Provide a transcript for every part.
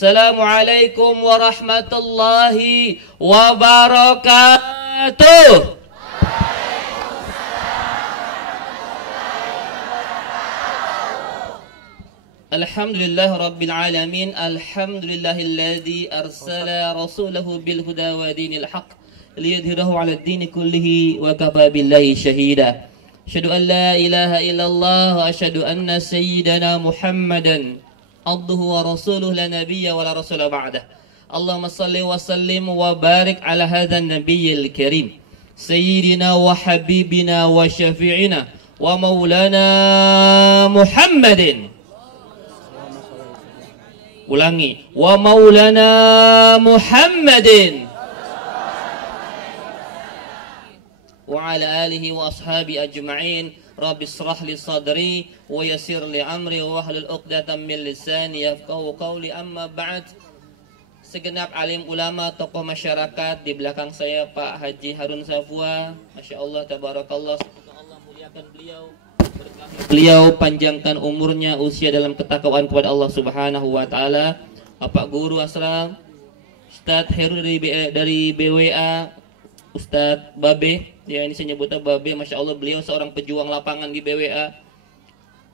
Assalamualaikum warahmatullahi wabarakatuh. Alhamdulillah Rabbil Alamin. Alhamdulillahilladzi arsala rasulahu bil huda wa dinil haq liyudhhirahu 'ala ad-dini kullihi wa kafa billahi shahida. Asyhadu an la ilaha illallah wa asyhadu anna sayyidana Muhammadan abduhu wa rasuluhu la nabiyya wa la rasula ba'dah. Allahumma salli wa sallim wa barik ala hadzal nabiyyil karim sayyidina wa habibina wa syafi'ina wa maulana Muhammadin. Ulangi, wa maulana Muhammadin wa ala alihi wa ashabi ajma'in. Rabbi israh li sadri wa yassir li amri wa hlul 'uqdatam min lisani yafqahu qawli. Amma ba'd. Segenap alim ulama, tokoh masyarakat, di belakang saya Pak Haji Harun Safwa, Masya Allah, tabarakallah. Semoga Allah muliakan beliau, beliau panjangkan umurnya, usia dalam ketakwaan kepada Allah Subhanahu wa taala. Bapak Guru Asram, Ustadz Heru dari BWA, Ustadz Babe, ya ini saya nyebutnya Babe, Masya Allah, beliau seorang pejuang lapangan di BWA.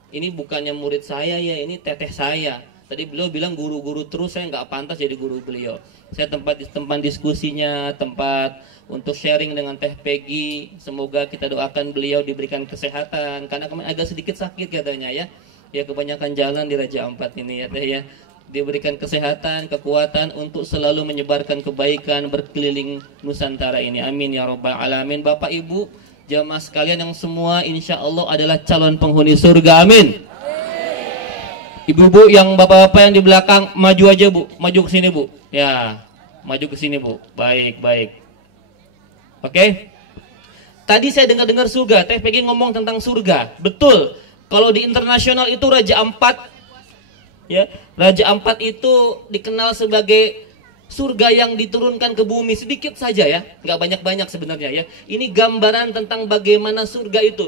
Ini bukannya murid saya ya, ini teteh saya. Tadi beliau bilang guru-guru terus, saya nggak pantas jadi guru beliau. Saya tempat diskusinya, tempat untuk sharing dengan Teh Peggy. Semoga kita doakan beliau diberikan kesehatan, karena kemarin agak sedikit sakit katanya ya. Ya kebanyakan jalan di Raja Ampat ini ya Teh ya. Diberikan kesehatan, kekuatan untuk selalu menyebarkan kebaikan berkeliling Nusantara ini. Amin ya Rabbal Alamin. Bapak Ibu jamaah sekalian yang semua insya Allah adalah calon penghuni surga. Amin. Ibu-ibu yang bapak-bapak yang di belakang maju aja Bu, maju ke sini Bu. Ya, maju ke sini Bu. Baik, baik. Oke. Tadi saya dengar-dengar surga, Teh Peggy ngomong tentang surga. Betul. Kalau di internasional itu Raja Ampat, ya, Raja Ampat itu dikenal sebagai surga yang diturunkan ke bumi sedikit saja ya, nggak banyak-banyak sebenarnya ya. Ini gambaran tentang bagaimana surga itu.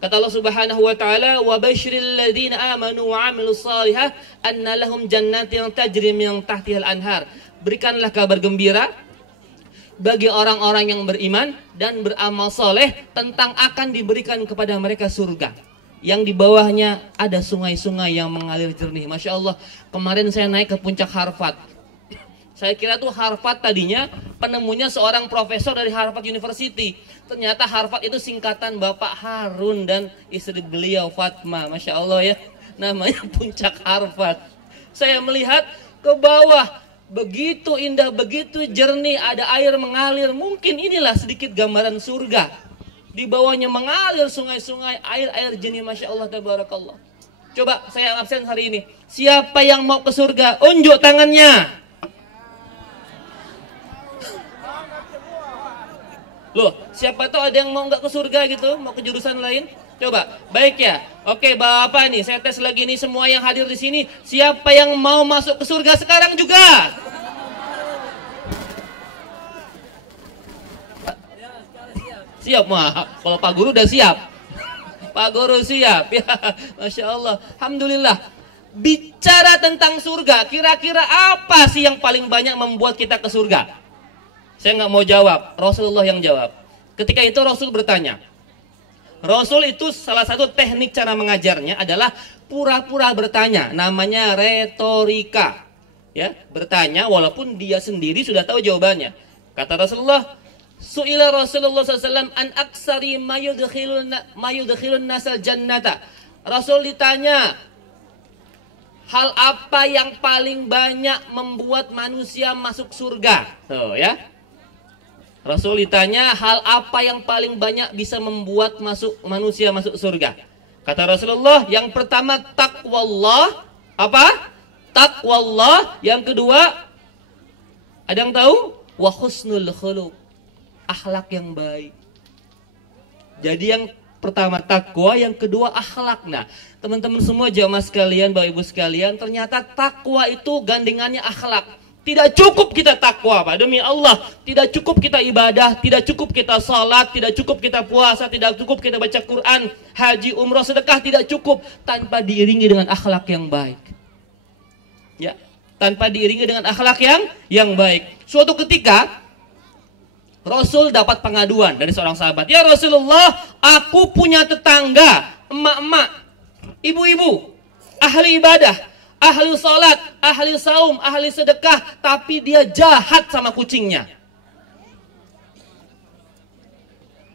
Kata Allah Subhanahu wa taala, "Wa basyiril ladzina amanu wa 'amilus shalihat anna lahum jannatin tajri min tahtihal anhar." Berikanlah kabar gembira bagi orang-orang yang beriman dan beramal soleh tentang akan diberikan kepada mereka surga yang di bawahnya ada sungai-sungai yang mengalir jernih. Masya Allah, kemarin saya naik ke puncak Harvard. Saya kira tuh Harvard tadinya penemunya seorang profesor dari Harvard University. Ternyata Harvard itu singkatan Bapak Harun dan istri beliau Fatma. Masya Allah ya, namanya puncak Harvard. Saya melihat ke bawah, begitu indah, begitu jernih, ada air mengalir. Mungkin inilah sedikit gambaran surga. Di bawahnya mengalir sungai-sungai, air-air jernih. Masya Allah, tabarakallah. Coba saya absen hari ini. Siapa yang mau ke surga? Unjuk tangannya. Loh, siapa tahu ada yang mau nggak ke surga gitu, mau ke jurusan lain? Coba, baik ya. Oke, Bapak nih, saya tes lagi nih semua yang hadir di sini. Siapa yang mau masuk ke surga sekarang juga? Siap, mah. Kalau Pak Guru udah siap. Pak Guru siap. Ya, Masya Allah. Alhamdulillah. Bicara tentang surga, kira-kira apa sih yang paling banyak membuat kita ke surga? Saya nggak mau jawab, Rasulullah yang jawab. Ketika itu Rasul bertanya. Rasul itu salah satu teknik cara mengajarnya adalah pura-pura bertanya, namanya retorika. Ya, bertanya walaupun dia sendiri sudah tahu jawabannya. Kata Rasulullah, Su'ila Rasulullah SAW an aksari mayudkhilun nasal jannata. Rasul ditanya, hal apa yang paling banyak membuat manusia masuk surga? Tuh ya. Rasul ditanya hal apa yang paling banyak bisa membuat manusia masuk surga. Kata Rasulullah, yang pertama taqwallah. Apa? Taqwallah. Yang kedua, ada yang tahu? Wa husnul khuluq. Akhlak yang baik. Jadi yang pertama takwa, yang kedua akhlak. Nah, teman-teman semua jamaah sekalian, Bapak Ibu sekalian, ternyata takwa itu gandengannya akhlak. Tidak cukup kita takwa, Pak. Demi Allah, tidak cukup kita ibadah, tidak cukup kita salat, tidak cukup kita puasa, tidak cukup kita baca Quran, haji, umrah, sedekah, tidak cukup tanpa diiringi dengan akhlak yang baik. Ya, tanpa diiringi dengan akhlak yang baik. Suatu ketika Rasul dapat pengaduan dari seorang sahabat. Ya Rasulullah, aku punya tetangga, emak-emak, ibu-ibu, ahli ibadah, ahli salat, ahli saum, ahli sedekah, tapi dia jahat sama kucingnya.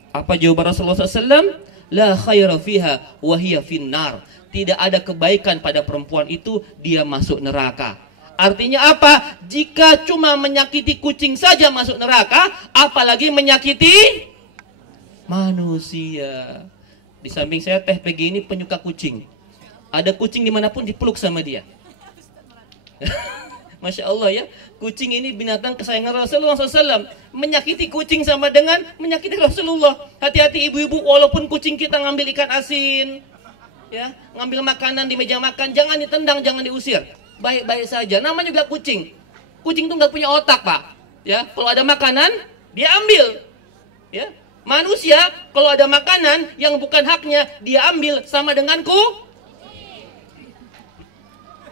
Apa jawaban Rasulullah SAW? La khaira fiha wa hiya finnar. Tidak ada kebaikan pada perempuan itu, dia masuk neraka. Artinya apa? Jika cuma menyakiti kucing saja masuk neraka, apalagi menyakiti manusia. Di samping saya Teh Peggy ini penyuka kucing. Ada kucing dimanapun dipeluk sama dia. Masya Allah ya, kucing ini binatang kesayangan Rasulullah SAW. Menyakiti kucing sama dengan menyakiti Rasulullah. Hati-hati ibu-ibu, walaupun kucing kita ngambil ikan asin, ya, ngambil makanan di meja makan, jangan ditendang, jangan diusir. Baik-baik saja. Namanya juga kucing. Kucing tuh nggak punya otak, Pak. Ya, kalau ada makanan, dia ambil. Ya, manusia kalau ada makanan yang bukan haknya, dia ambil sama denganku.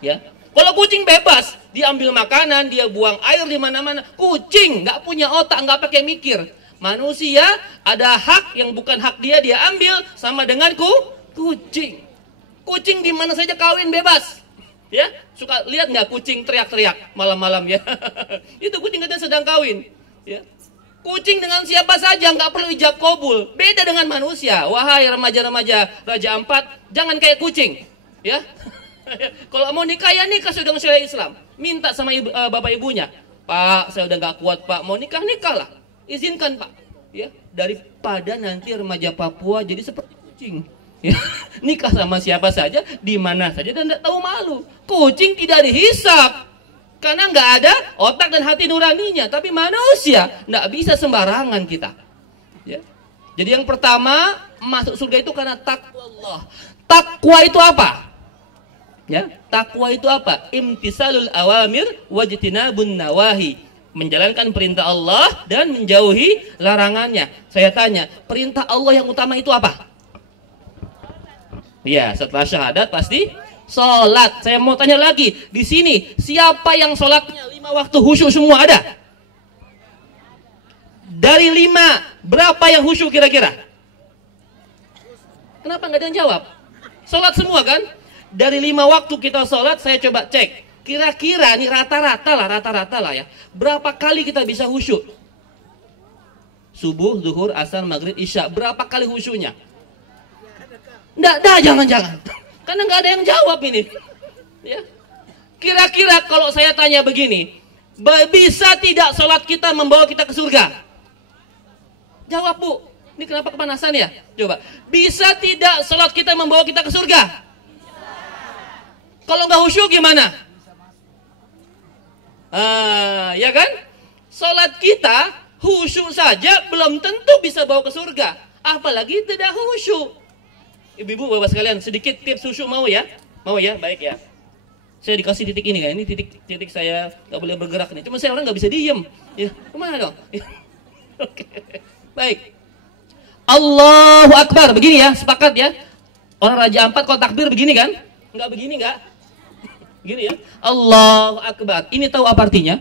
Ya, kalau kucing bebas, dia ambil makanan, dia buang air di mana-mana. Kucing nggak punya otak, nggak pakai mikir. Manusia ada hak yang bukan hak dia, dia ambil sama denganku. Kucing. Kucing di mana saja kawin bebas. Ya, suka lihat nggak kucing teriak-teriak malam-malam ya? Itu kucing katanya sedang kawin. Ya. Kucing dengan siapa saja nggak perlu ijab kabul. Beda dengan manusia. Wahai remaja-remaja Raja Ampat, jangan kayak kucing. Ya. Kalau mau nikah ya nikah sudah syariat Islam. Minta sama bapak ibunya. Pak, saya udah nggak kuat Pak, mau nikah nikahlah. Izinkan Pak. Ya, daripada nanti remaja Papua jadi seperti kucing. Ya, nikah sama siapa saja, di mana saja dan tidak tahu malu. Kucing tidak dihisap karena nggak ada otak dan hati nuraninya. Tapi manusia nggak bisa sembarangan kita. Ya. Jadi yang pertama masuk surga itu karena takwa Allah. Takwa itu apa? Ya, takwa itu apa? Imtisalul awamir wajtinabun nawahi. Menjalankan perintah Allah dan menjauhi larangannya. Saya tanya, perintah Allah yang utama itu apa? Ya, setelah syahadat pasti sholat. Saya mau tanya lagi, di sini siapa yang sholatnya 5 waktu khusyuk semua ada? Dari 5, berapa yang khusyuk kira-kira? Kenapa nggak ada yang jawab? Sholat semua kan? Dari 5 waktu kita sholat, saya coba cek. Kira-kira nih rata-rata lah ya. Berapa kali kita bisa khusyuk? Subuh, zuhur, asar, maghrib, isya. Berapa kali khusyuknya? Nggak ada, jangan-jangan. Karena nggak ada yang jawab ini. Ya. Kira-kira kalau saya tanya begini, bisa tidak sholat kita membawa kita ke surga? Jawab Bu. Ini kenapa kepanasan ya? Coba. Bisa tidak sholat kita membawa kita ke surga? Kalau nggak khusyuk gimana? Ya kan? Sholat kita khusyuk saja belum tentu bisa bawa ke surga. Apalagi tidak khusyuk. Ibu-ibu, bapak sekalian, sedikit tips khusyuk mau ya? Mau ya? Baik ya. Saya dikasih titik ini kan? Ini titik saya nggak boleh bergerak nih. Cuma saya orang nggak bisa diem. Ya, kemana dong? Oke. Baik. Allahu Akbar. Begini ya, sepakat ya. Orang Raja Ampat kalau takbir begini kan? Nggak begini nggak? Gini ya. Allahu Akbar. Ini tahu apa artinya?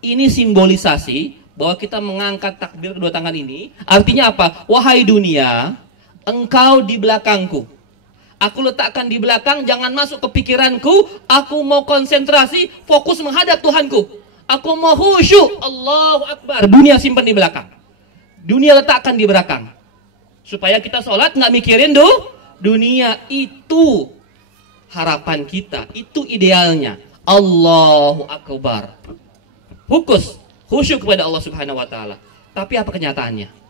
Ini simbolisasi bahwa kita mengangkat takbir kedua tangan ini. Artinya apa? Wahai dunia, engkau di belakangku. Aku letakkan di belakang, jangan masuk ke pikiranku. Aku mau konsentrasi, fokus menghadap Tuhanku. Aku mau khusyuk. Allahu Akbar. Dunia simpan di belakang. Dunia letakkan di belakang. Supaya kita sholat nggak mikirin dunia. Itu harapan kita. Itu idealnya. Allahu Akbar. Fokus, khusyuk kepada Allah Subhanahu wa taala. Tapi apa kenyataannya?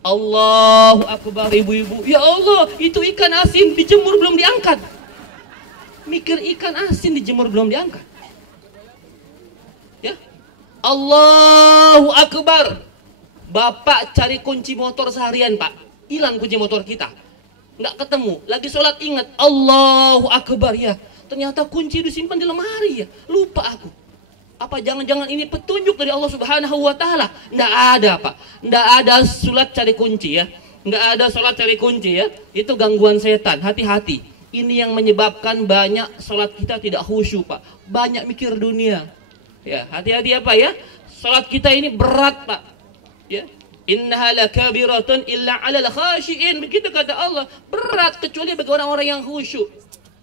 Allahu Akbar, ibu-ibu. Ya Allah, itu ikan asin dijemur belum diangkat. Mikir ikan asin dijemur belum diangkat. Ya. Allahu Akbar. Bapak cari kunci motor seharian, Pak. Hilang kunci motor kita. Nggak ketemu. Lagi sholat ingat Allahu Akbar ya. Ternyata kunci disimpan di lemari ya. Lupa aku. Apa jangan-jangan ini petunjuk dari Allah Subhanahu wa taala? Enggak ada, Pak. Enggak ada sholat cari kunci ya. Enggak ada sholat cari kunci ya. Itu gangguan setan. Hati-hati. Ini yang menyebabkan banyak sholat kita tidak khusyuk, Pak. Banyak mikir dunia. Ya, hati-hati apa ya? Sholat kita ini berat, Pak. Ya. Innaha lakabiratun illa 'alal khashiin. Begitu kata Allah. Berat kecuali bagi orang-orang yang khusyuk.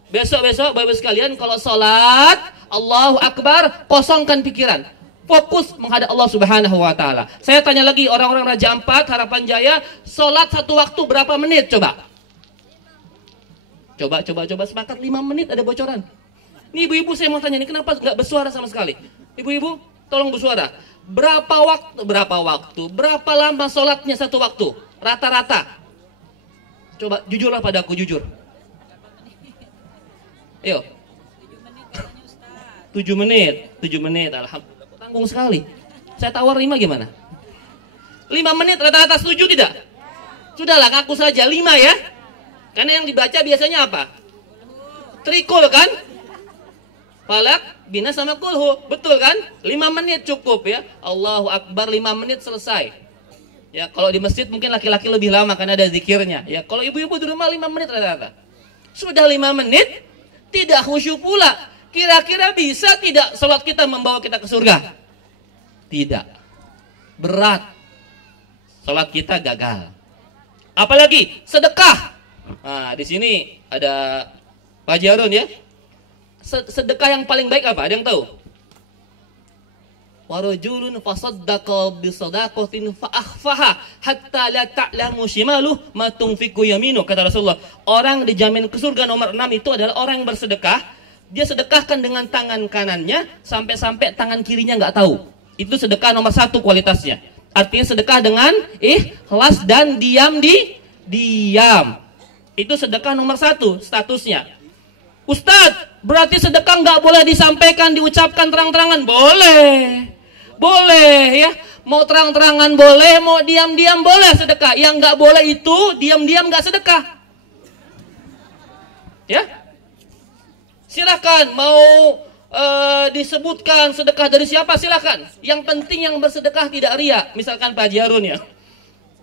Besok-besok Bapak sekalian kalau sholat, Allahu Akbar, kosongkan pikiran. Fokus menghadap Allah Subhanahu wa taala. Saya tanya lagi orang-orang Raja Ampat, Harapan Jaya, sholat satu waktu berapa menit coba? Coba sepakat 5 menit ada bocoran. Nih ibu-ibu saya mau tanya nih, kenapa nggak bersuara sama sekali? Ibu-ibu tolong bersuara. Berapa waktu, berapa lama sholatnya satu waktu? Rata-rata. Coba jujurlah padaku, jujur. Ayo. 7 menit, alhamdulillah. Tanggung sekali. Saya tawar 5 gimana? 5 menit rata-rata, setuju tidak? Sudahlah, ngaku saja 5 ya. Karena yang dibaca biasanya apa? Trikul kan? Falak, Bina sama Kulhu. Betul kan? 5 menit cukup ya. Allahu Akbar 5 menit selesai. Ya, kalau di masjid mungkin laki-laki lebih lama karena ada zikirnya. Ya, kalau ibu-ibu di rumah 5 menit rata-rata. Sudah 5 menit tidak khusyuk pula. Kira-kira bisa tidak salat kita membawa kita ke surga? Tidak. Berat. Salat kita gagal. Apalagi sedekah. Nah, di sini ada Pak Haji Harun ya. Sedekah yang paling baik apa? Ada yang tahu? Warajulun fasaddaqa bisadaqatin fa'akhfaha hatta la ta'lamu shimaluhu ma tunfiqu yaminu, kata Rasulullah. Orang dijamin ke surga nomor 6 itu adalah orang yang bersedekah. Dia sedekahkan dengan tangan kanannya sampai-sampai tangan kirinya nggak tahu. Itu sedekah nomor 1 kualitasnya. Artinya sedekah dengan ikhlas dan diam. Itu sedekah nomor 1 statusnya. Ustadz, berarti sedekah nggak boleh disampaikan, diucapkan terang-terangan? Boleh ya. Mau terang-terangan boleh, mau diam-diam boleh sedekah. Yang nggak boleh itu diam-diam nggak sedekah. Ya, silakan mau disebutkan sedekah dari siapa silakan. Yang penting yang bersedekah tidak riya. Misalkan Pak Haji Harun ya.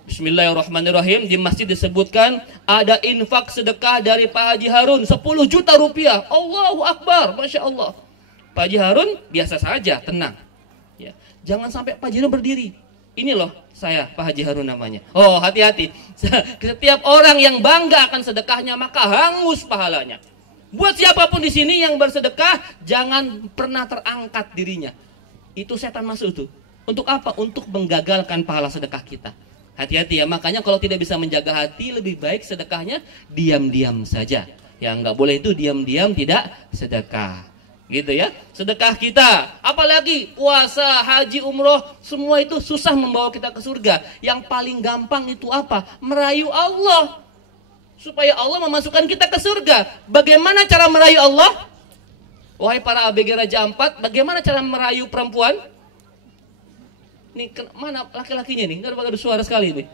Bismillahirrahmanirrahim, di masjid disebutkan ada infak sedekah dari Pak Haji Harun 10 juta rupiah. Allahu Akbar, Masya Allah. Pak Haji Harun biasa saja, tenang ya. Jangan sampai Pak Haji Harun berdiri. Ini loh saya, Pak Haji Harun namanya. Oh, hati-hati. Setiap orang yang bangga akan sedekahnya maka hangus pahalanya. Buat siapapun di sini yang bersedekah, jangan pernah terangkat dirinya. Itu setan masuk tuh. Untuk apa? Untuk menggagalkan pahala sedekah kita. Hati-hati ya, makanya kalau tidak bisa menjaga hati, lebih baik sedekahnya diam-diam saja. Yang nggak boleh itu diam-diam tidak sedekah. Gitu ya, sedekah kita. Apalagi puasa, haji, umroh, semua itu susah membawa kita ke surga. Yang paling gampang itu apa? Merayu Allah. Supaya Allah memasukkan kita ke surga. Bagaimana cara merayu Allah? Wahai para ABG Raja Ampat, bagaimana cara merayu perempuan? Nih, mana laki-lakinya nih? Nggak ada suara sekali nih.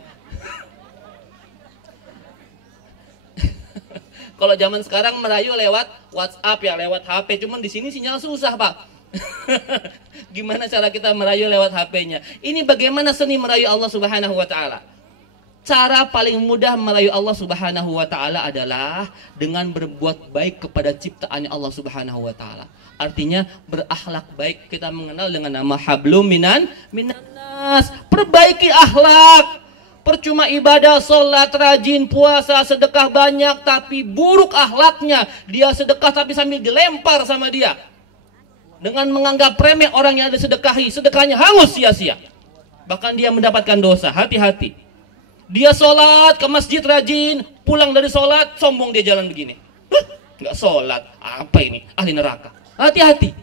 Kalau zaman sekarang merayu lewat WhatsApp ya, lewat HP. Cuman di sini sinyal susah, Pak. Gimana cara kita merayu lewat HP-nya? Ini bagaimana seni merayu Allah Subhanahu wa taala? Cara paling mudah merayu Allah Subhanahu wa taala adalah dengan berbuat baik kepada ciptaannya Allah Subhanahu wa taala. Artinya berakhlak baik. Kita mengenal dengan nama hablum minan nas. Perbaiki akhlak. Percuma ibadah, sholat, rajin, puasa, sedekah banyak, tapi buruk akhlaknya. Dia sedekah tapi sambil dilempar sama dia. Dengan menganggap remeh orang yang disedekahi, sedekahnya hangus sia-sia. Bahkan dia mendapatkan dosa. Hati-hati. Dia sholat ke masjid rajin, pulang dari sholat, sombong dia jalan begini. Nggak sholat, apa ini? Ahli neraka. Hati-hati.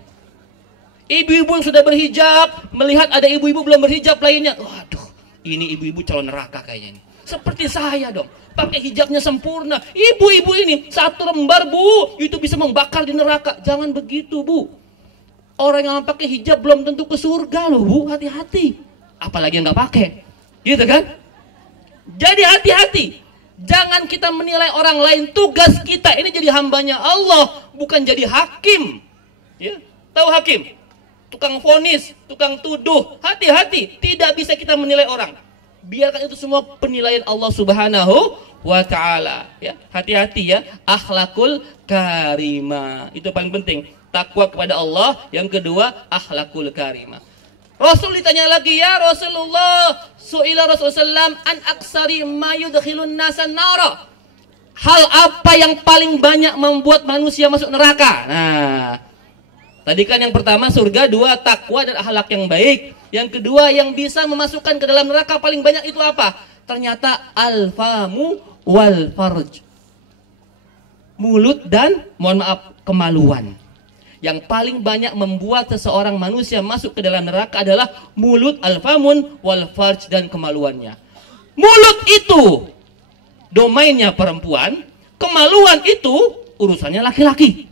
Ibu-ibu yang sudah berhijab, melihat ada ibu-ibu belum berhijab lainnya. Waduh, ini ibu-ibu calon neraka kayaknya ini. Seperti saya dong, pakai hijabnya sempurna. Ibu-ibu ini, 1 lembar Bu, itu bisa membakar di neraka. Jangan begitu Bu. Orang yang pakai hijab belum tentu ke surga loh Bu, hati-hati. Apalagi yang nggak pakai, gitu kan? Jadi hati-hati. Jangan kita menilai orang lain. Tugas kita ini jadi hambanya Allah, bukan jadi hakim. Ya, tahu hakim? Tukang vonis, tukang tuduh. Hati-hati, tidak bisa kita menilai orang. Biarkan itu semua penilaian Allah Subhanahu wa ta'ala. Ya, hati-hati ya, akhlakul karimah. Itu paling penting. Takwa kepada Allah, yang kedua akhlakul karimah. Rasul ditanya lagi, ya Rasulullah, su'ila Rasulullah an aksari ma yudkhilun nasan nara. Hal apa yang paling banyak membuat manusia masuk neraka? Nah, tadi kan yang pertama surga, dua takwa dan akhlak yang baik. Yang kedua yang bisa memasukkan ke dalam neraka paling banyak itu apa? Ternyata al-famu wal farj. Mulut dan, mohon maaf, kemaluan. Yang paling banyak membuat seseorang manusia masuk ke dalam neraka adalah mulut, al-famun wal farj, dan kemaluannya. Mulut itu domainnya perempuan, kemaluan itu urusannya laki-laki.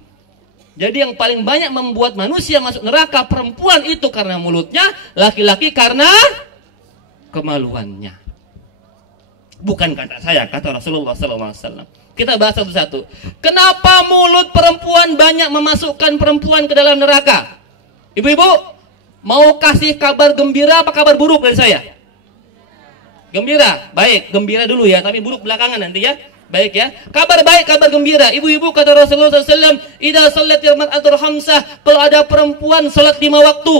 Jadi yang paling banyak membuat manusia masuk neraka perempuan itu karena mulutnya, laki-laki karena kemaluannya. Bukan kata saya, kata Rasulullah SAW. Kita bahas satu-satu. Kenapa mulut perempuan banyak memasukkan perempuan ke dalam neraka? Ibu-ibu, mau kasih kabar gembira apa kabar buruk dari saya? Gembira, baik, gembira dulu ya, tapi buruk belakangan nanti ya. Baik ya, kabar baik, kabar gembira. Ibu-ibu, kata Rasulullah SAW, idza shallatil mar'atu khamsah, kalau ada perempuan salat 5 waktu.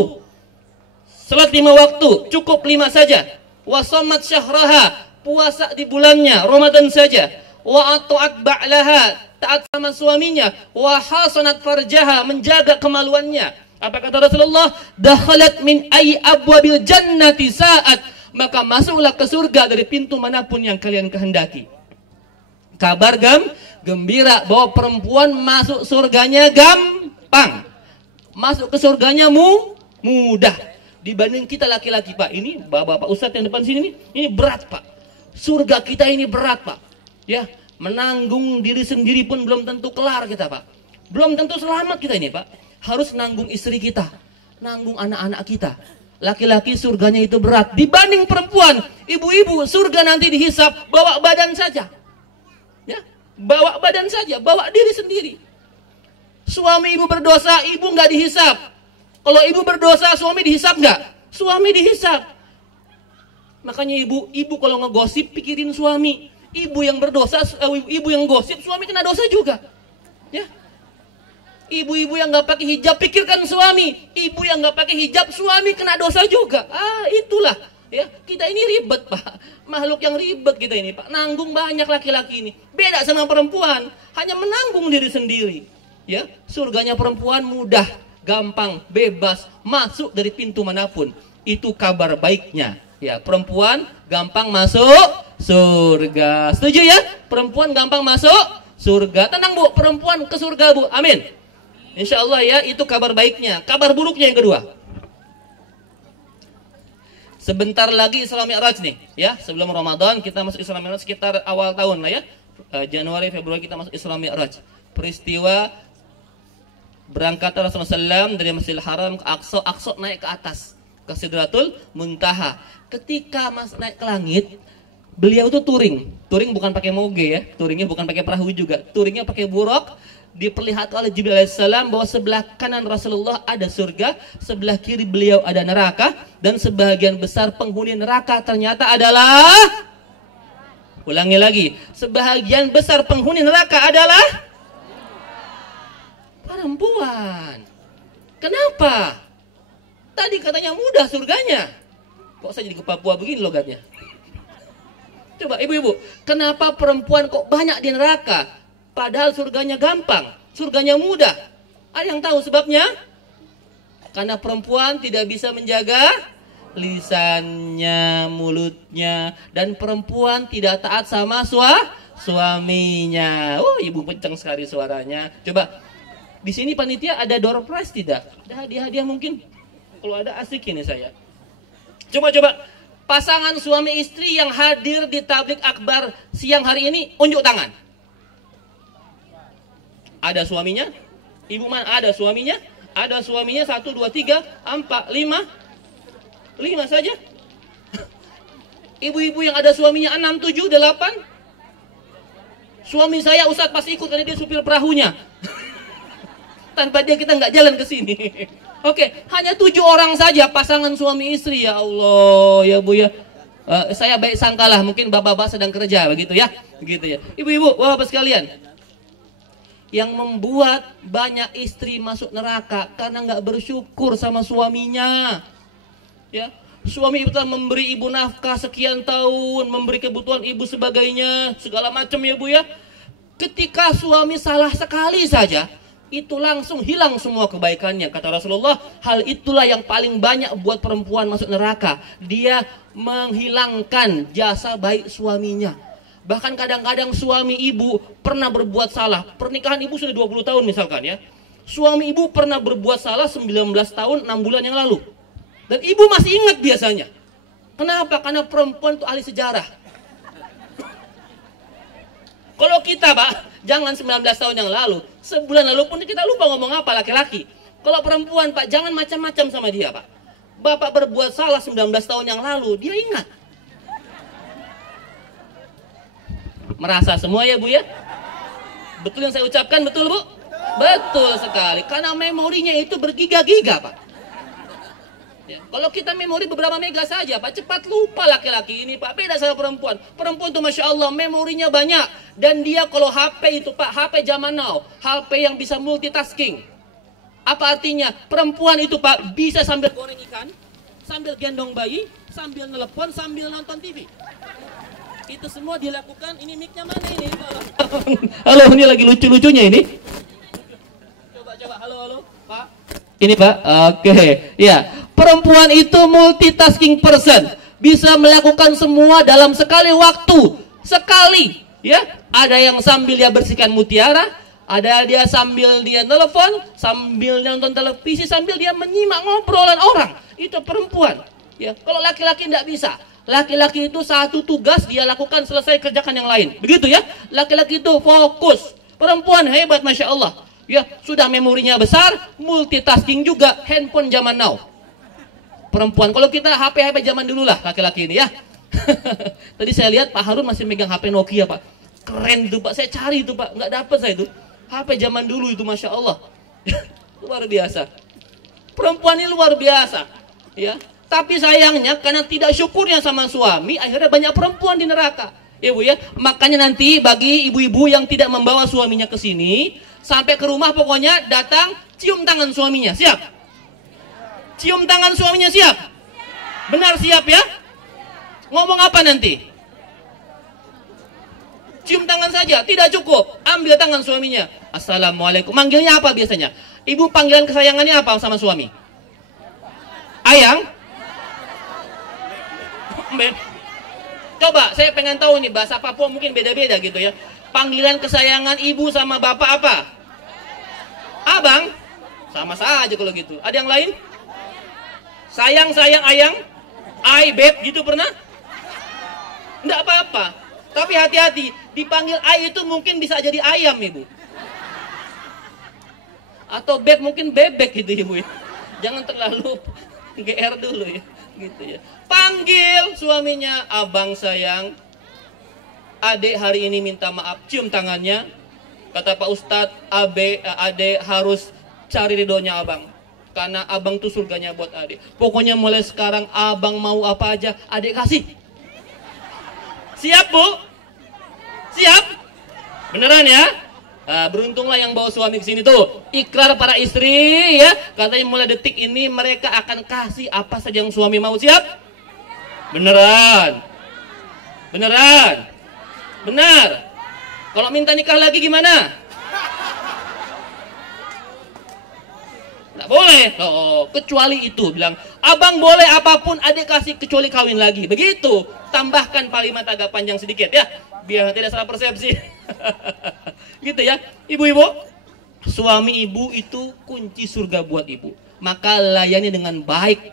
Salat 5 waktu, cukup 5 saja. Wa shamat syahraha, puasa di bulannya, Ramadan saja. Wa ata'at ba'laha, taat sama suaminya. Wa hasanat farjaha, menjaga kemaluannya. Apa kata Rasulullah? Dakhalat min ayyi abwabil jannati sa'at, maka masuklah ke surga dari pintu manapun yang kalian kehendaki. Kabar gembira bahwa perempuan masuk surganya gampang, masuk ke surganya mudah dibanding kita laki-laki, Pak. Ini bapak ustadz yang depan sini nih, ini berat, Pak. Surga kita ini berat, Pak. Ya, menanggung diri sendiri pun belum tentu kelar kita, Pak. Belum tentu selamat kita ini, Pak. Harus nanggung istri kita, nanggung anak-anak kita. Laki-laki surganya itu berat dibanding perempuan. Ibu-ibu, surga nanti dihisap bawa badan saja. Ya, bawa badan saja, bawa diri sendiri. Suami ibu berdosa, ibu nggak dihisap. Kalau ibu berdosa, suami dihisap nggak? Suami dihisap. Makanya ibu kalau ngegosip pikirin suami. Ibu yang berdosa, ibu yang gosip, suami kena dosa juga. Ya. Ibu-ibu yang nggak pakai hijab pikirkan suami. Ibu yang nggak pakai hijab, suami kena dosa juga. Itulah. Ya, kita ini ribet, Pak. Makhluk yang ribet kita ini, Pak. Nanggung banyak laki-laki ini. Beda sama perempuan, hanya menanggung diri sendiri. Ya, surganya perempuan mudah, gampang, bebas, masuk dari pintu manapun. Itu kabar baiknya. Ya, perempuan gampang masuk surga. Setuju ya? Perempuan gampang masuk surga. Tenang, Bu, perempuan ke surga, Bu. Amin. Insya Allah ya, itu kabar baiknya. Kabar buruknya yang kedua. Sebentar lagi Isra Mi'raj nih, ya. Sebelum Ramadan kita masuk Isra Mi'raj sekitar awal tahun lah ya. Januari, Februari kita masuk Isra Mi'raj. Peristiwa berangkat Rasulullah SAW dari Masjidil Haram ke Aqsa, Aqsa naik ke atas ke Sidratul Muntaha. Ketika naik ke langit, beliau itu touring. Touring bukan pakai moge ya, touringnya bukan pakai perahu juga. Touringnya pakai buruk. Diperlihatkan oleh Jibril alaihissalam bahwa sebelah kanan Rasulullah ada surga, sebelah kiri beliau ada neraka, dan sebagian besar penghuni neraka ternyata adalah, ulangi lagi, sebagian besar penghuni neraka adalah perempuan. Kenapa? Tadi katanya mudah surganya, kok saya jadi ke Papua begini logatnya? Coba ibu-ibu, kenapa perempuan kok banyak di neraka? Padahal surganya gampang, surganya mudah. Ada yang tahu sebabnya? Karena perempuan tidak bisa menjaga lisannya, mulutnya, dan perempuan tidak taat sama suaminya. Oh, ibu kencang sekali suaranya. Coba, di sini panitia ada door prize tidak? Ada hadiah-hadiah mungkin? Kalau ada asik ini saya. Coba, pasangan suami istri yang hadir di tablik akbar siang hari ini, unjuk tangan. Ada suaminya? Ibu mana? Ada suaminya? Ada suaminya 1, 2, 3, 4, 5. 5 saja. Ibu-ibu yang ada suaminya 6, 7, 8. Suami saya Ustadz pasti ikut karena dia supir perahunya. Tanpa dia kita nggak jalan ke sini. Oke, hanya 7 orang saja pasangan suami istri. Ya Allah, ya Bu ya. Saya baik sangkalah mungkin bapak-bapak sedang kerja begitu ya. Begitu ya. Ibu-ibu, bapak sekalian. Yang membuat banyak istri masuk neraka karena nggak bersyukur sama suaminya. Ya, suami ibu telah memberi ibu nafkah sekian tahun, memberi kebutuhan ibu sebagainya, segala macam ya bu ya. Ketika suami salah sekali saja, itu langsung hilang semua kebaikannya. Kata Rasulullah, hal itulah yang paling banyak buat perempuan masuk neraka. Dia menghilangkan jasa baik suaminya. Bahkan kadang-kadang suami ibu pernah berbuat salah. Pernikahan ibu sudah 20 tahun misalkan ya. Suami ibu pernah berbuat salah 19 tahun 6 bulan yang lalu. Dan ibu masih ingat biasanya. Kenapa? Karena perempuan itu ahli sejarah. Kalau kita pak, jangan 19 tahun yang lalu. Sebulan lalu pun kita lupa ngomong apa laki-laki. Kalau perempuan pak, jangan macam-macam sama dia pak. Bapak berbuat salah 19 tahun yang lalu, dia ingat. Merasa semua ya bu ya? Betul yang saya ucapkan, betul bu? Betul sekali, karena memorinya itu bergiga-giga pak ya. Kalau kita memori beberapa mega saja pak, cepat lupa laki-laki ini pak. Beda sama perempuan. Perempuan itu Masya Allah memorinya banyak. Dan dia kalau HP itu pak, HP zaman now, HP yang bisa multitasking. Apa artinya? Perempuan itu pak bisa sambil goreng ikan, sambil gendong bayi, sambil nelepon, sambil nonton TV. Itu semua dilakukan. Ini mic-nya mana ini? Halo, ini lagi lucu-lucunya ini. Coba, halo, Pak. Ini Pak, oke. Ya, perempuan itu multitasking person, bisa melakukan semua dalam sekali waktu. Sekali, ya. Ada yang sambil dia bersihkan mutiara, ada dia sambil dia telepon, sambil nonton televisi, sambil dia menyimak ngobrolan orang. Itu perempuan. Ya, kalau laki-laki tidak bisa. Laki-laki itu satu tugas dia lakukan, selesai kerjakan yang lain. Begitu ya. Laki-laki itu fokus. Perempuan hebat Masya Allah. Ya, sudah memorinya besar, multitasking juga, handphone zaman now. Perempuan, kalau kita HP zaman dulu lah laki-laki ini ya. Tadi saya lihat Pak Harun masih megang HP Nokia Pak. Keren tuh Pak, saya cari itu Pak, nggak dapat saya itu. HP zaman dulu itu Masya Allah. Luar biasa. Perempuan ini luar biasa. Ya. Tapi sayangnya karena tidak syukurnya sama suami, akhirnya banyak perempuan di neraka. Ibu ya, makanya nanti bagi ibu-ibu yang tidak membawa suaminya ke sini, sampai ke rumah pokoknya datang cium tangan suaminya, siap? Cium tangan suaminya siap? Benar siap ya? Ngomong apa nanti? Cium tangan saja, tidak cukup. Ambil tangan suaminya. Assalamualaikum. Manggilnya apa biasanya? Ibu panggilan kesayangannya apa sama suami? Ayang? Coba saya pengen tahu nih, bahasa Papua mungkin beda-beda gitu ya. Panggilan kesayangan ibu sama bapak apa? Abang? Sama saja kalau gitu. Ada yang lain? Sayang, ayang? Ay, beb gitu pernah? Enggak apa-apa. Tapi hati-hati, dipanggil ay itu mungkin bisa jadi ayam ibu. Atau beb mungkin bebek gitu ibu ya. Jangan terlalu GR dulu ya. Gitu ya. Panggil suaminya, abang sayang, adek hari ini minta maaf, cium tangannya. Kata Pak Ustadz, adek harus cari ridhonya abang, karena abang tuh surganya buat adek. Pokoknya mulai sekarang abang mau apa aja adek kasih. Siap bu? Siap? Beneran ya? Nah, beruntunglah yang bawa suami ke sini tuh. Ikrar para istri ya. Katanya mulai detik ini mereka akan kasih apa saja yang suami mau. Siap? Beneran? Beneran? Benar? Kalau minta nikah lagi gimana? Nggak boleh. Oh, kecuali itu bilang, abang boleh apapun adik kasih kecuali kawin lagi. Begitu. Tambahkan kalimat agak panjang sedikit ya, biar tidak salah persepsi. Gitu ya, ibu-ibu. Suami ibu itu kunci surga buat ibu. Maka layani dengan baik,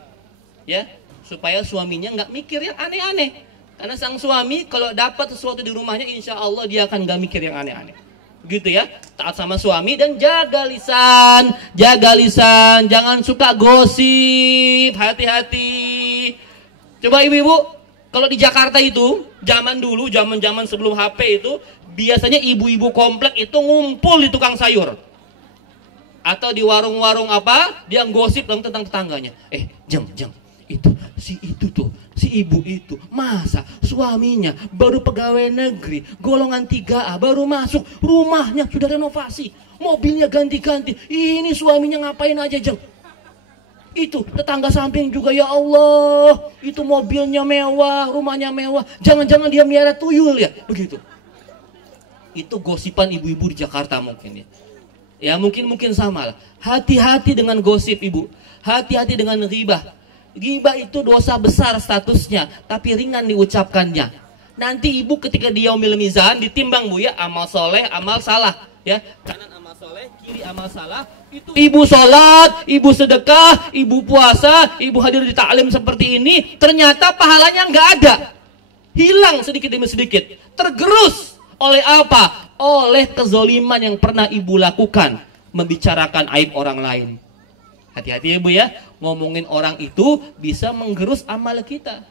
ya, supaya suaminya nggak mikir yang aneh-aneh. Karena sang suami kalau dapat sesuatu di rumahnya, insya Allah dia akan nggak mikir yang aneh-aneh. Gitu ya, taat sama suami dan jaga lisan, jangan suka gosip, hati-hati. Coba ibu-ibu, kalau di Jakarta itu, zaman dulu, zaman sebelum HP itu, biasanya ibu-ibu komplek itu ngumpul di tukang sayur. Atau di warung-warung apa, dia gosip tentang tetangganya. Jeng, si ibu itu, masa suaminya baru pegawai negeri, golongan 3A, baru masuk, rumahnya sudah renovasi, mobilnya ganti-ganti, ini suaminya ngapain aja, Jeng? Itu tetangga samping juga, ya Allah, itu mobilnya mewah, rumahnya mewah, jangan-jangan dia miara tuyul ya, begitu. Itu gosipan ibu-ibu di Jakarta mungkin ya. Ya mungkin sama lah. Hati-hati dengan gosip ibu, hati-hati dengan ghibah. Ghibah itu dosa besar statusnya, tapi ringan diucapkannya. Nanti ibu ketika di yaumil mizan ditimbang bu ya, amal soleh, amal salah ya. Kanan amal soleh, kiri amal salah. Itu ibu sholat, ibu sedekah, ibu puasa, ibu hadir di ta'lim seperti ini, ternyata pahalanya nggak ada, hilang sedikit demi sedikit. Tergerus oleh apa? Oleh kezoliman yang pernah ibu lakukan, membicarakan aib orang lain. Hati-hati ibu ya, ngomongin orang itu bisa menggerus amal kita.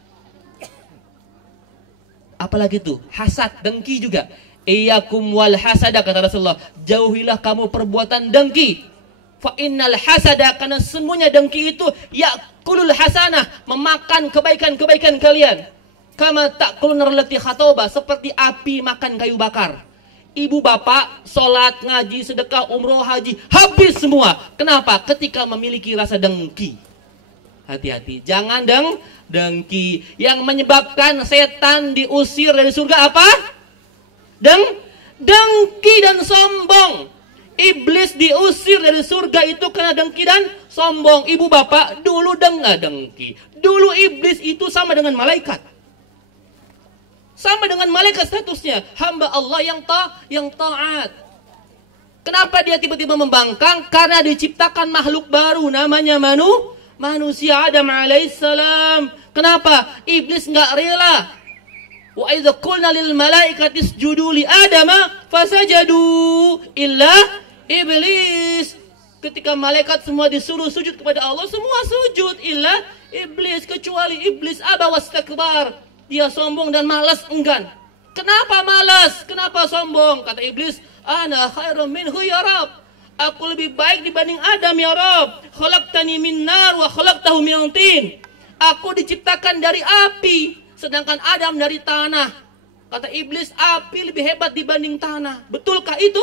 Apalagi itu hasad, dengki juga. Iyyakum wal hasada, kata Rasulullah, jauhilah kamu perbuatan dengki. Fa innal hasada, karena semuanya dengki itu yakulul hasanah, memakan kebaikan-kebaikan kalian. Kama ta'kulun rallati khatoba, seperti api makan kayu bakar. Ibu bapak sholat, ngaji, sedekah, umroh, haji, habis semua. Kenapa? Ketika memiliki rasa dengki. Hati-hati, jangan dengki. Yang menyebabkan setan diusir dari surga apa? Dengki dan sombong. Iblis diusir dari surga itu karena dengki dan sombong. Ibu bapak dulu dengki. Dulu iblis itu sama dengan malaikat. Sama dengan malaikat statusnya, hamba Allah yang taat. Kenapa dia tiba-tiba membangkang? Karena diciptakan makhluk baru namanya manusia Adam alaihissalam. Kenapa? Iblis nggak rela. Wa idza qulna lil malaikati isjudu li Adama fasajadu illa iblis. Ketika malaikat semua disuruh sujud kepada Allah, semua sujud illa iblis, kecuali iblis aba wastakbar. Dia sombong dan malas, enggan. Kenapa malas? Kenapa sombong? Kata iblis, ana khairum minhu ya Rabb. Aku lebih baik dibanding Adam ya Rabb. Khalaqtani min nar wa khalaqtahu min tin. Aku diciptakan dari api, sedangkan Adam dari tanah. Kata iblis, api lebih hebat dibanding tanah. Betulkah itu?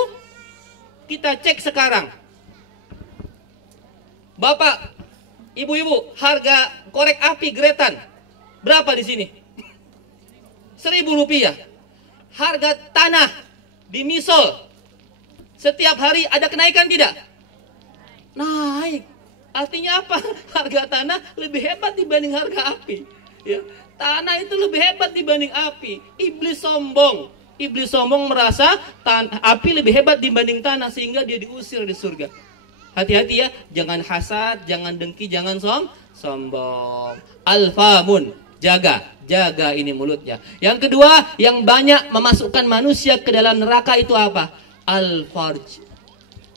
Kita cek sekarang. Bapak, ibu-ibu, harga korek api Gretan berapa di sini? 1.000 rupiah. Harga tanah di Misol setiap hari ada kenaikan tidak? Naik. Artinya apa? Harga tanah lebih hebat dibanding harga api. Ya. Tanah itu lebih hebat dibanding api. Iblis sombong. Iblis sombong merasa api lebih hebat dibanding tanah, sehingga dia diusir di surga. Hati-hati ya, jangan hasad, jangan dengki, jangan sombong. Alfamun. Jaga ini mulutnya. Yang kedua, yang banyak memasukkan manusia ke dalam neraka itu apa? Al-farj.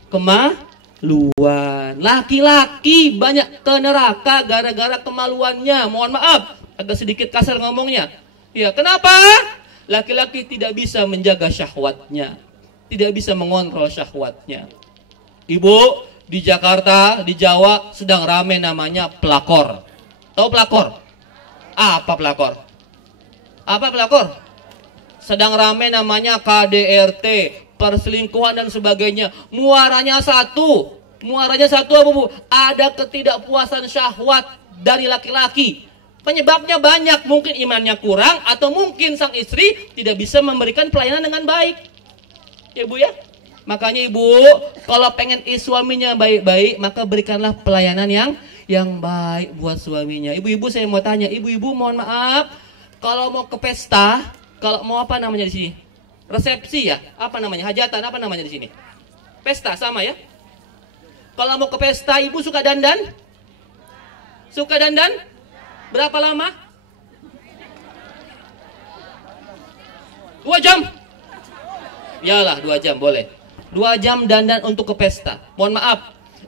Kemaluan. Laki-laki banyak ke neraka gara-gara kemaluannya. Mohon maaf, agak sedikit kasar ngomongnya. Ya, kenapa? Laki-laki tidak bisa menjaga syahwatnya. Tidak bisa mengontrol syahwatnya. Ibu, di Jakarta, di Jawa sedang rame namanya pelakor. Tahu pelakor? Apa pelakor? Apa pelakor? Sedang rame namanya KDRT, perselingkuhan dan sebagainya. Muaranya satu apa bu? Ada ketidakpuasan syahwat dari laki-laki. Penyebabnya banyak, mungkin imannya kurang, atau mungkin sang istri tidak bisa memberikan pelayanan dengan baik. Ya bu ya? Makanya ibu, kalau pengen suaminya baik-baik, maka berikanlah pelayanan yang baik buat suaminya. Ibu-ibu, saya mau tanya, ibu-ibu mohon maaf, kalau mau ke pesta, kalau mau apa namanya di sini? Resepsi ya? Apa namanya? Hajatan, apa namanya di sini? Pesta sama ya? Kalau mau ke pesta, ibu suka dandan? Suka dandan? Berapa lama? 2 jam? Yalah 2 jam boleh. 2 jam dandan untuk ke pesta. Mohon maaf,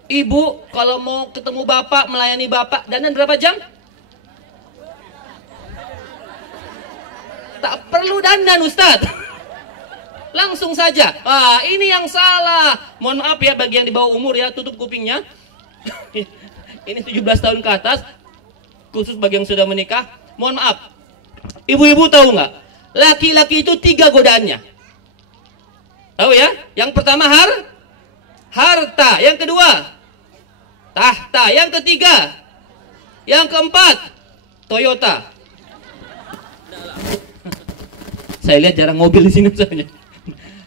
ibu kalau mau ketemu bapak, melayani bapak, dandan berapa jam? Tak perlu dandan Ustadz. Langsung saja. Ini yang salah. Mohon maaf ya bagi yang di bawah umur ya, tutup kupingnya. Ini 17 tahun ke atas. khusus bagi yang sudah menikah. Mohon maaf, ibu-ibu tahu nggak? Laki-laki itu 3 godaannya. Tahu ya? Yang pertama harta, yang kedua tahta, yang ketiga, yang keempat Toyota. Saya lihat jarang mobil di sini misalnya.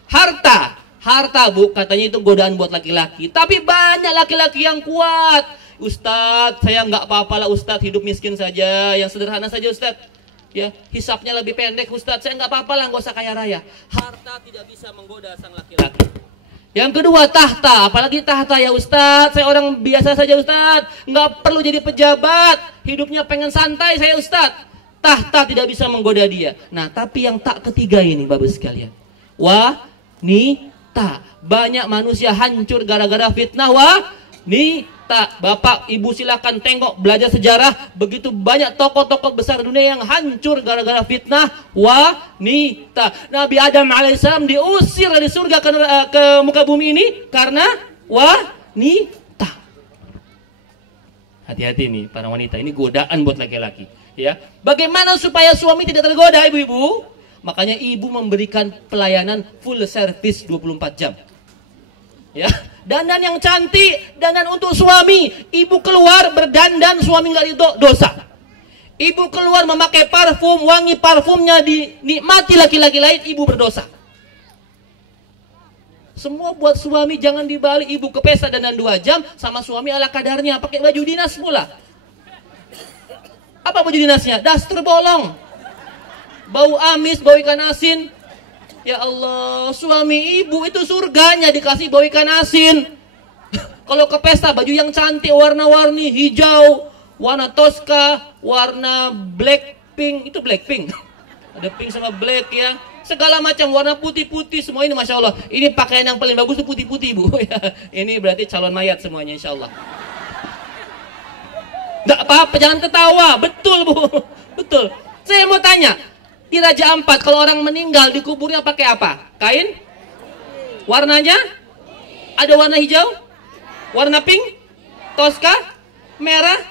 Harta bu, katanya itu godaan buat laki-laki. Tapi banyak laki-laki yang kuat. Ustadz, saya nggak apa-apa lah Ustadz, hidup miskin saja, yang sederhana saja Ustadz. Ya, hisapnya lebih pendek Ustadz, saya nggak apa-apa lah, nggak usah kaya raya. Harta tidak bisa menggoda sang laki-laki. Yang kedua tahta, apalagi tahta ya Ustadz, saya orang biasa saja Ustadz, nggak perlu jadi pejabat, hidupnya pengen santai saya Ustadz. Tahta tidak bisa menggoda dia. Nah, tapi yang tak ketiga ini Bapak sekalian, wanita. Banyak manusia hancur gara-gara fitnah wanita. Bapak Ibu silakan tengok, belajar sejarah, begitu banyak tokoh-tokoh besar dunia yang hancur gara-gara fitnah wanita. Nabi Adam alaihissalam diusir dari surga ke muka bumi ini karena wanita. Hati-hati nih para wanita, ini godaan buat laki-laki. Ya, bagaimana supaya suami tidak tergoda ibu-ibu? Makanya ibu memberikan pelayanan full service 24 jam. Ya, dandan yang cantik, dandan untuk suami. Ibu keluar berdandan, suami nggak dosa. Ibu keluar memakai parfum, wangi parfumnya dinikmati laki-laki lain, ibu berdosa. Semua buat suami, jangan dibalik. Ibu ke pesta dandan 2 jam, sama suami ala kadarnya, pakai baju dinas pula. Apa baju dinasnya? Daster bolong, bau amis, bau ikan asin. Ya Allah, suami ibu itu surganya dikasih bau ikan asin. Kalau ke pesta baju yang cantik, warna-warni, hijau, warna Tosca, warna Blackpink, itu Blackpink. Ada pink sama black ya. Segala macam warna putih-putih semua ini Masya Allah. Ini pakaian yang paling bagus itu putih-putih bu. Ini berarti calon mayat semuanya Insya Allah. Nggak apa-apa, jangan ketawa. Betul bu, betul. Saya mau tanya, di Raja Ampat kalau orang meninggal dikuburnya pakai apa? Kain? Warnanya? Ada warna hijau? Warna pink? Tosca? Merah?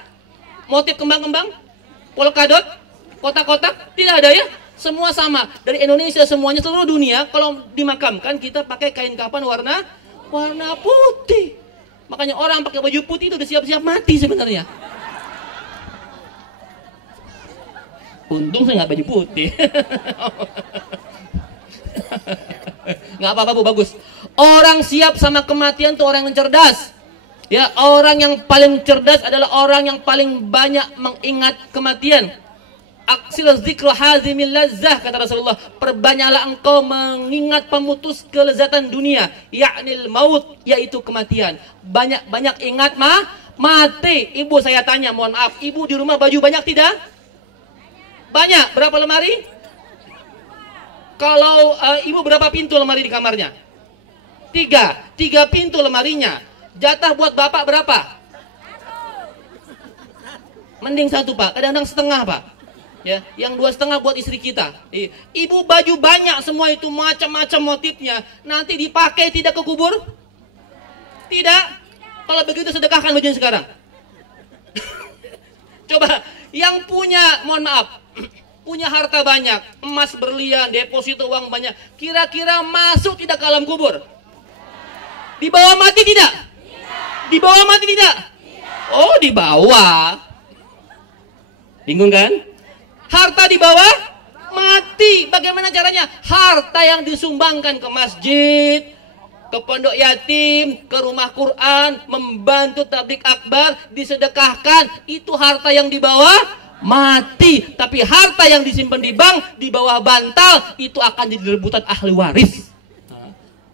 Motif kembang-kembang? Polkadot? Kotak-kotak? Tidak ada ya? Semua sama. Dari Indonesia semuanya, seluruh dunia kalau dimakamkan kita pakai kain kafan warna putih. Makanya orang pakai baju putih itu udah siap-siap mati sebenarnya. Untung saya nggak baju putih. Nggak apa-apa bu, bagus. Orang siap sama kematian tuh orang yang cerdas. Ya, orang yang paling cerdas adalah orang yang paling banyak mengingat kematian. Aksil zikru hazimil lazzah, kata Rasulullah. Perbanyaklah engkau mengingat pemutus kelezatan dunia, yaknil maut, yaitu kematian. Banyak-banyak ingat mati. Ibu saya tanya, mohon maaf, ibu di rumah baju banyak tidak? Banyak. Berapa lemari? Kalau ibu berapa pintu lemari di kamarnya? 3 pintu lemarinya. Jatah buat bapak berapa? Mending 1 pak, kadang-kadang setengah pak. Ya, yang 2,5 buat istri kita. Ibu baju banyak semua itu, macam-macam motifnya. Nanti dipakai tidak ke kubur? Tidak. Kalau begitu sedekahkan bajunya sekarang. Coba yang punya, mohon maaf, punya harta banyak, emas berlian, deposito uang banyak, kira-kira masuk tidak ke alam kubur? Dibawa mati tidak? Dibawa mati tidak? Oh, dibawa. Bingung kan? Harta dibawa mati. Bagaimana caranya? Harta yang disumbangkan ke masjid, ke pondok yatim, ke rumah Quran, membantu tabligh akbar, disedekahkan, itu harta yang dibawa mati. Tapi harta yang disimpan di bank, di bawah bantal, itu akan jadi rebutan ahli waris.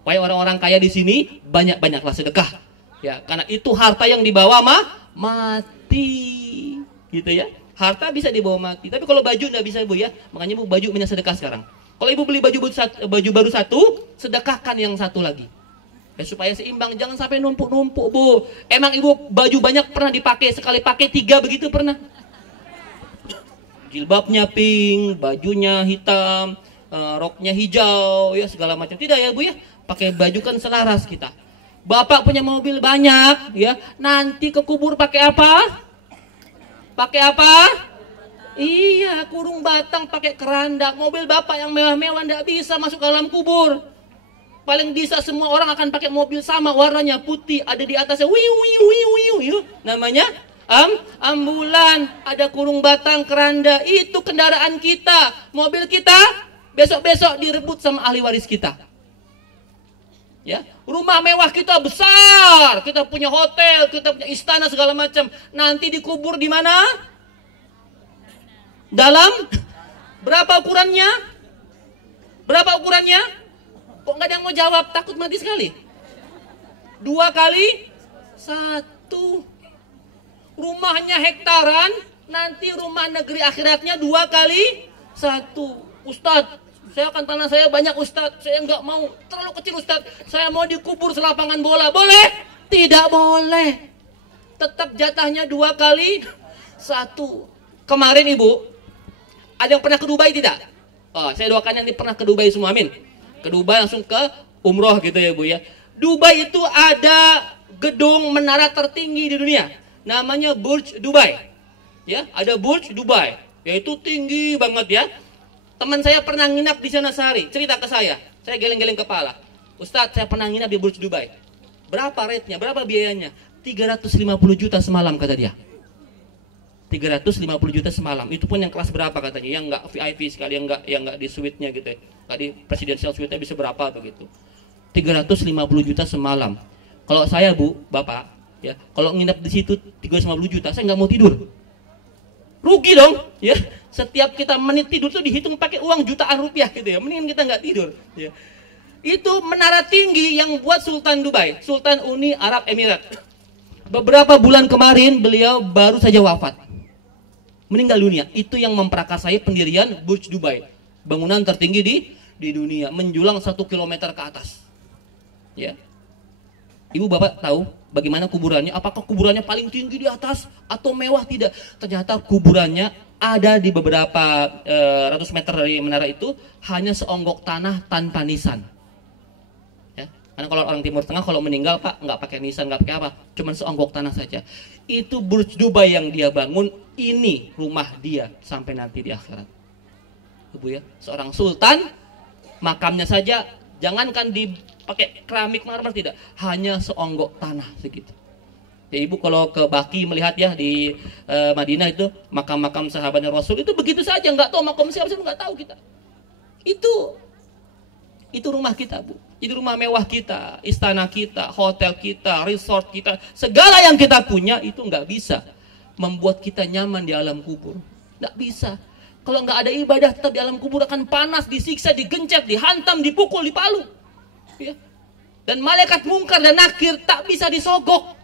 Wahai orang-orang kaya di sini, banyak-banyaklah sedekah. Ya, karena itu harta yang dibawa mati. Gitu ya. Harta bisa dibawa mati. Tapi kalau baju nggak bisa bu ya. Makanya bu, baju minyak sedekah sekarang. Kalau ibu beli baju baru satu, sedekahkan yang satu lagi. Ya, supaya seimbang, jangan sampai numpuk-numpuk bu. Emang ibu baju banyak pernah dipakai, sekali pakai 3 begitu pernah? Jilbabnya pink, bajunya hitam, roknya hijau, ya segala macam. Tidak ya bu ya, pakai baju kan selaras kita. Bapak punya mobil banyak, ya nanti ke kubur pakai apa? Pakai apa? Iya, kurung batang pakai keranda. Mobil bapak yang mewah-mewah nggak bisa masuk ke dalam kubur. Paling bisa semua orang akan pakai mobil sama warnanya putih, ada di atasnya wiu wiu wiu wiu wiu. Namanya ambulan, ada kurung batang, keranda. Itu kendaraan kita, mobil kita besok-besok direbut sama ahli waris kita. Ya, rumah mewah kita besar, kita punya hotel, kita punya istana segala macam. Nanti dikubur di mana? Dalam berapa ukurannya? Berapa ukurannya? Kok nggak ada yang mau jawab? Takut mati sekali. 2 kali 1. Rumahnya hektaran, nanti rumah negeri akhiratnya 2 kali 1. Ustadz, saya akan tanah saya banyak Ustadz. Saya nggak mau, terlalu kecil Ustadz. Saya mau dikubur selapangan bola. Boleh? Tidak boleh. Tetap jatahnya 2 kali 1. Kemarin Ibu, ada yang pernah ke Dubai tidak? Oh, saya doakan yang pernah ke Dubai semua, amin. Ke Dubai langsung ke umroh gitu ya Bu ya. Dubai itu ada gedung menara tertinggi di dunia. Namanya Burj Dubai. Ya, ada Burj Dubai. Yaitu tinggi banget ya. Teman saya pernah nginap di sana sehari. Cerita ke saya geleng-geleng kepala. Ustadz, saya pernah nginap di Burj Dubai. Berapa rate-nya? Berapa biayanya? 350 juta semalam kata dia. 350 juta semalam. Itu pun yang kelas berapa katanya? Yang enggak VIP sekali, yang enggak di suite-nya gitu ya. Enggak di presidential suite-nya bisa berapa begitu. 350 juta semalam. Kalau saya Bu, Bapak, ya, kalau nginap di situ 350 juta, saya nggak mau tidur. Rugi dong, ya. Setiap kita menit tidur tuh dihitung pakai uang jutaan rupiah gitu ya. Mendingan kita nggak tidur, ya. Itu menara tinggi yang buat Sultan Dubai, Sultan Uni Arab Emirat. Beberapa bulan kemarin beliau baru saja wafat. Meninggal dunia. Itu yang memperakasai pendirian Burj Dubai. Bangunan tertinggi di dunia, menjulang 1 kilometer ke atas. Ya. Ibu Bapak tahu bagaimana kuburannya? Apakah kuburannya paling tinggi di atas atau mewah? Tidak. Ternyata kuburannya ada di beberapa ratus meter dari menara itu, hanya seonggok tanah tanpa nisan. Ya. Karena kalau orang Timur Tengah kalau meninggal Pak nggak pakai nisan, nggak pakai apa, cuman seonggok tanah saja. Itu Burj Dubai yang dia bangun, ini rumah dia sampai nanti di akhirat. Ibu ya, seorang sultan makamnya saja jangankan dipakai keramik marmer, tidak, hanya seonggok tanah segitu. Ya Ibu kalau ke Baki melihat ya di Madinah itu makam-makam sahabatnya Rasul itu begitu saja, nggak tahu makam siapa nggak tahu kita. Itu rumah kita Bu. Itu rumah mewah kita, istana kita, hotel kita, resort kita, segala yang kita punya itu nggak bisa membuat kita nyaman di alam kubur. Nggak bisa. Kalau nggak ada ibadah tetap di alam kubur akan panas, disiksa, digencet, dihantam, dipukul, dipalu. Ya. Dan malaikat mungkar dan nakir tak bisa disogok.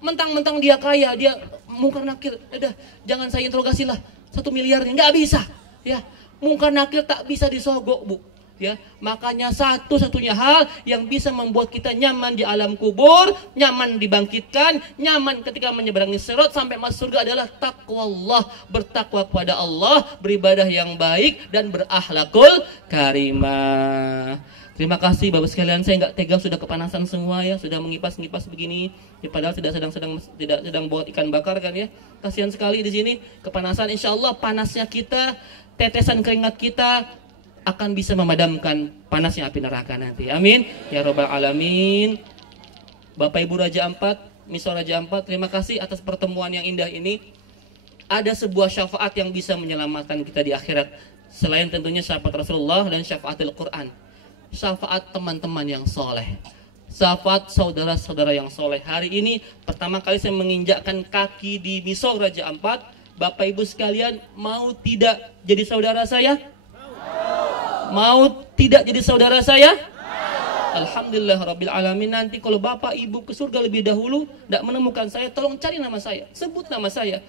Mentang-mentang dia kaya, dia mungkar nakir, udah jangan saya interogasi lah, 1 miliarnya nggak bisa. Ya, mungkar nakir tak bisa disogok Bu. Ya, makanya satu-satunya hal yang bisa membuat kita nyaman di alam kubur, nyaman dibangkitkan, nyaman ketika menyeberangi sirat sampai masuk surga adalah taqwallah, bertakwa kepada Allah, beribadah yang baik dan berakhlakul karimah. Terima kasih Bapak sekalian, saya nggak tega sudah kepanasan semua ya, sudah mengipas-ngipas begini. Ya, padahal tidak sedang buat ikan bakar kan ya. Kasihan sekali di sini kepanasan. Insya Allah panasnya kita, tetesan keringat kita akan bisa memadamkan panasnya api neraka nanti. Amin ya robbal alamin. Bapak Ibu Raja Ampat, Misal Raja Ampat, terima kasih atas pertemuan yang indah ini. Ada sebuah syafaat yang bisa menyelamatkan kita di akhirat, selain tentunya syafaat Rasulullah dan syafaatul Quran. Syafaat teman-teman yang soleh, syafaat saudara-saudara yang soleh. Hari ini pertama kali saya menginjakkan kaki di Misal Raja Ampat. Bapak Ibu sekalian, mau tidak jadi saudara saya? Mau tidak jadi saudara saya? Alhamdulillah Rabbil Alamin. Nanti kalau Bapak Ibu ke surga lebih dahulu tidak menemukan saya, tolong cari nama saya, sebut nama saya,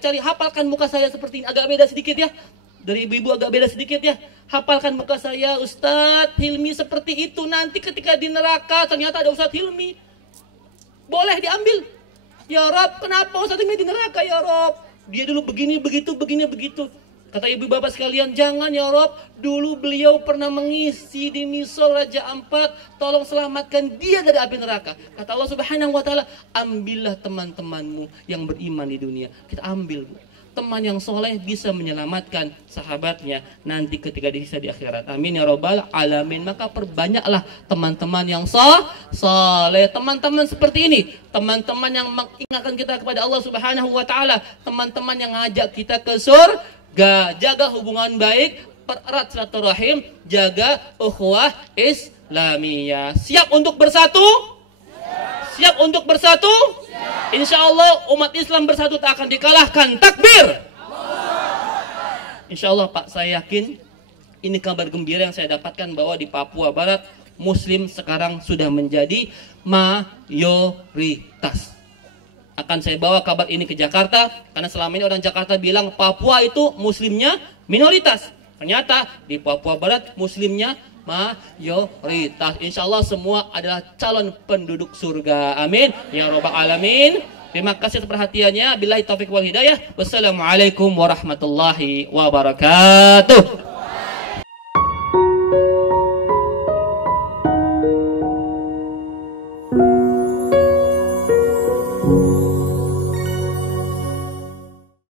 cari, hafalkan muka saya seperti ini. Agak beda sedikit ya, dari ibu-ibu agak beda sedikit ya. Hafalkan muka saya, Ustadz Hilmi seperti itu. Nanti ketika di neraka ternyata ada Ustadz Hilmi, boleh diambil. Ya Rob, kenapa Ustadz Hilmi di neraka ya Rob? Dia dulu begini begitu. Kata ibu bapak sekalian, jangan ya Rob, dulu beliau pernah mengisi di misol Raja Ampat, tolong selamatkan dia dari api neraka. Kata Allah Subhanahu wa taala, ambillah teman-temanmu yang beriman di dunia. Kita ambil, Bu. Teman yang soleh bisa menyelamatkan sahabatnya nanti ketika disiksa di akhirat. Amin ya robbal alamin. Maka perbanyaklah teman-teman yang soleh. Teman-teman seperti ini, teman-teman yang mengingatkan kita kepada Allah Subhanahu wa taala, teman-teman yang ngajak kita ke surga. Jaga hubungan baik, pererat silaturahim, jaga ukhuwah Islamiyah. Siap untuk bersatu? Siap untuk bersatu? Insya Allah umat Islam bersatu tak akan dikalahkan. Takbir. Insya Allah Pak, saya yakin ini kabar gembira yang saya dapatkan bahwa di Papua Barat Muslim sekarang sudah menjadi mayoritas. Akan saya bawa kabar ini ke Jakarta, karena selama ini orang Jakarta bilang Papua itu Muslimnya minoritas. Ternyata di Papua Barat Muslimnya mayoritas. Insya Allah semua adalah calon penduduk surga. Amin ya robbal alamin. Terima kasih atas perhatiannya. Billahi taufiq wal hidayah. Wassalamualaikum warahmatullahi wabarakatuh.